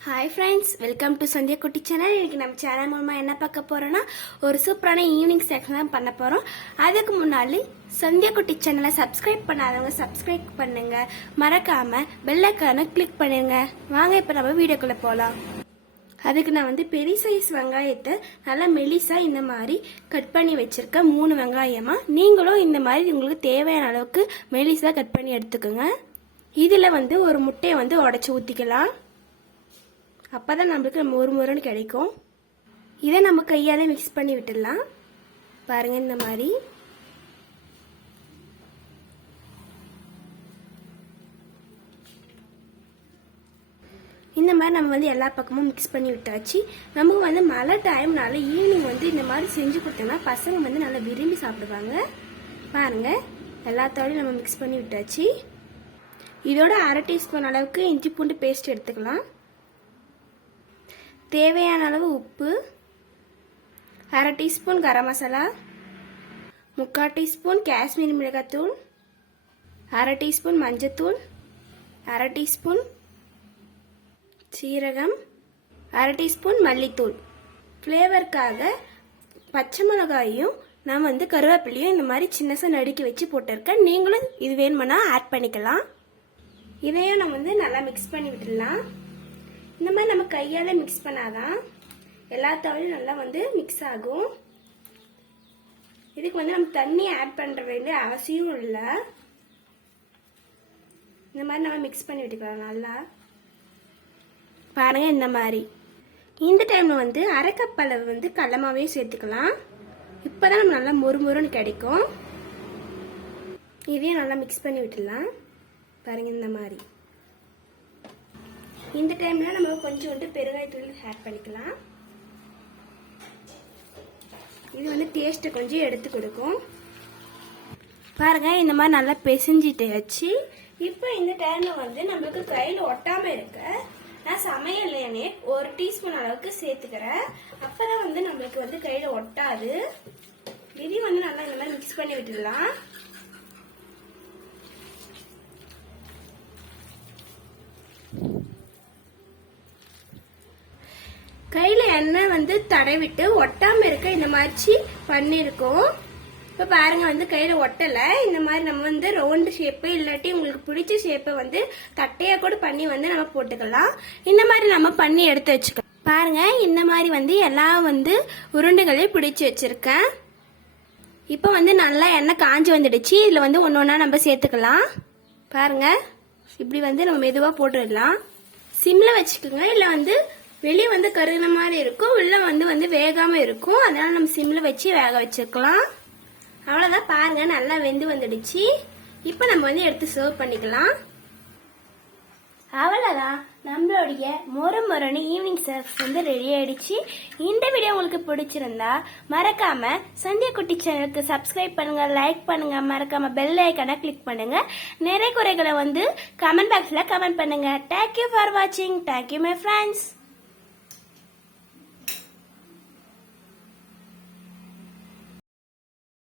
Hi friends welcome to Sandhya Kutty channel இன்றைக்கி நம்ம channel மூலமாக என்ன பார்க்க போகிறோன்னா ஒரு சூப்பரான ஈவினிங் செக்ஷன் தான் பண்ண போகிறோம் அதுக்கு முன்னாடி சந்தியா குட்டி சேனலை சப்ஸ்கிரைப் பண்ணாதவங்க சப்ஸ்கிரைப் பண்ணுங்க. மறக்காமல் பெல்லைக்கான கிளிக் பண்ணிடுங்க வாங்க இப்போ நம்ம வீடியோக்குள்ளே போகலாம் அதுக்கு நான் வந்து பெரிய சைஸ் வெங்காயத்தை நல்லா மெலிசாக இந்த மாதிரி கட் பண்ணி வச்சுருக்கேன் மூணு வெங்காயமாக நீங்களும் இந்த மாதிரி உங்களுக்கு தேவையான அளவுக்கு மெலிசாக கட் பண்ணி எடுத்துக்கோங்க. இதில் வந்து ஒரு முட்டையை வந்து உடச்சி ஊற்றிக்கலாம் அப்போ தான் நம்மளுக்கு மொறு மொறுன்னு கிடைக்கும். இதை நம்ம கையாலே மிக்ஸ் பண்ணி விட்டுடலாம். பாருங்க இந்த மாதிரி. இந்த மாதிரி நம்ம வந்து எல்லா பக்கமும் மிக்ஸ் பண்ணி விட்டாச்சு. நமக்கு வந்து மழை டைம்னால ஈவினிங் வந்து இந்த மாதிரி செஞ்சு கொடுத்தோம்னா பசங்க வந்து நல்லா விரும்பி சாப்பிடுவாங்க. பாருங்க எல்லாத்தோடையும் நம்ம மிக்ஸ் பண்ணி விட்டாச்சு. இதோட அரை டீஸ்பூன் அளவுக்கு இஞ்சி பூண்டு பேஸ்ட் எடுத்துக்கலாம். தேவையான அளவு உப்பு அரை டீஸ்பூன் கரம் மசாலா முக்கால் டீஸ்பூன் காஷ்மீரி மிளகாத்தூள் அரை டீஸ்பூன் மஞ்சத்தூள் அரை டீஸ்பூன் சீரகம் அரை டீஸ்பூன் மல்லித்தூள். ஃப்ளேவருக்காக பச்சை மிளகாயும் நான் வந்து கருவேப்பிலையும் இந்த மாதிரி சின்னசாக நடுக்கி வச்சு போட்டிருக்கேன். நீங்களும் இது வேணுமெனா ஆட் பண்ணிக்கலாம். இதையும் நம்ம வந்து நல்லா மிக்ஸ் பண்ணி விட்டுடலாம். இந்த மாதிரி நம்ம கையால் மிக்ஸ் பண்ணாதான் எல்லா தவளையும் நல்லா வந்து மிக்ஸ் ஆகும். இதுக்கு வந்து நம்ம தண்ணி ஆட் பண்ணுற வேண்டிய அவசியம் இல்லை. இந்த மாதிரி நம்ம மிக்ஸ் பண்ணி விட்டுக்கலாம் நல்லா. பாருங்க இந்த மாதிரி. இந்த டைமில் வந்து அரை கப் அளவு வந்து கடலமாவே சேர்த்துக்கலாம். இப்போ தான் நம்ம நல்லா மொறு மொறுன்னு கிடைக்கும். இதையும் நல்லா மிக்ஸ் பண்ணி விட்டுடலாம். பாருங்க இந்த மாதிரி. இந்த டைம்ல நம்ம கொஞ்சோண்டு பெருங்காயத்தூள் ஆட் பண்ணிக்கலாம். இது வந்து டேஸ்ட்டை கொஞ்சம் எடுத்து கொடுக்கும். பாருங்கள் இந்த மாதிரி நல்லா பிசைஞ்சிட்டு வச்சு இப்போ இந்த டைமில் வந்து நம்மளுக்கு கையில் ஒட்டாமல் இருக்க நான் சமையல் எண்ணெய் ஒரு டீஸ்பூன் அளவுக்கு சேர்த்துக்கிறேன். அப்பதான் வந்து நம்மளுக்கு வந்து கையில் ஒட்டாது. இதையும் வந்து நல்லா இந்த மாதிரி மிக்ஸ் பண்ணி விட்டுடலாம். கையில் எண்ணெய் வந்து தடவிட்டு ஒட்டாமல் இருக்க இந்த மாதிரி பண்ணியிருக்கோம் இப்போ பாருங்க வந்து கையில் ஒட்டலை. இந்த மாதிரி நம்ம வந்து ரவுண்டு ஷேப்பு இல்லாட்டி உங்களுக்கு பிடிச்ச ஷேப்பை வந்து தட்டையாக கூட பண்ணி வந்து நம்ம போட்டுக்கலாம். இந்த மாதிரி நம்ம பண்ணி எடுத்து வச்சுக்கலாம். பாருங்க இந்த மாதிரி வந்து எல்லாம் வந்து உருண்டுகளையும் பிடிச்சி வச்சுருக்கேன். இப்போ வந்து நல்லா எண்ணெய் காஞ்சி வந்துடுச்சு. இதில் வந்து ஒன்று ஒன்றா நம்ம சேர்த்துக்கலாம். பாருங்கள் இப்படி வந்து நம்ம மெதுவாக போட்டுடலாம். சிம்ல வச்சுக்கோங்க. இல்லை வந்து வெளியே வந்து கருகின மாதிரி இருக்கும் உள்ள வந்து வந்து வேகாம இருக்கும். அதனால நம்ம சிம்ல வச்சு வேக வச்சுக்கலாம். அவ்வளோதான் பாருங்க நல்லா வெந்து வந்துடுச்சு. இப்போ நம்ம வந்து எடுத்து சர்வ் பண்ணிக்கலாம். அவ்வளோதான் நம்மளுடைய மொறு மொரனு ஈவினிங் சர்வ்ஸ் வந்து ரெடி ஆயிடுச்சு. இந்த வீடியோ உங்களுக்கு பிடிச்சிருந்தா மறக்காம சந்தியா குட்டி சேனலுக்கு சப்ஸ்கிரைப் பண்ணுங்க லைக் பண்ணுங்க மறக்காம பெல் ஐக்கனை கிளிக் பண்ணுங்க. நிறைய குறைகளை வந்து கமெண்ட் பாக்ஸ்ல கமெண்ட் பண்ணுங்க. தேங்க்யூ ஃபார் வாட்சிங் தேங்க்யூ மை ஃப்ரெண்ட்ஸ்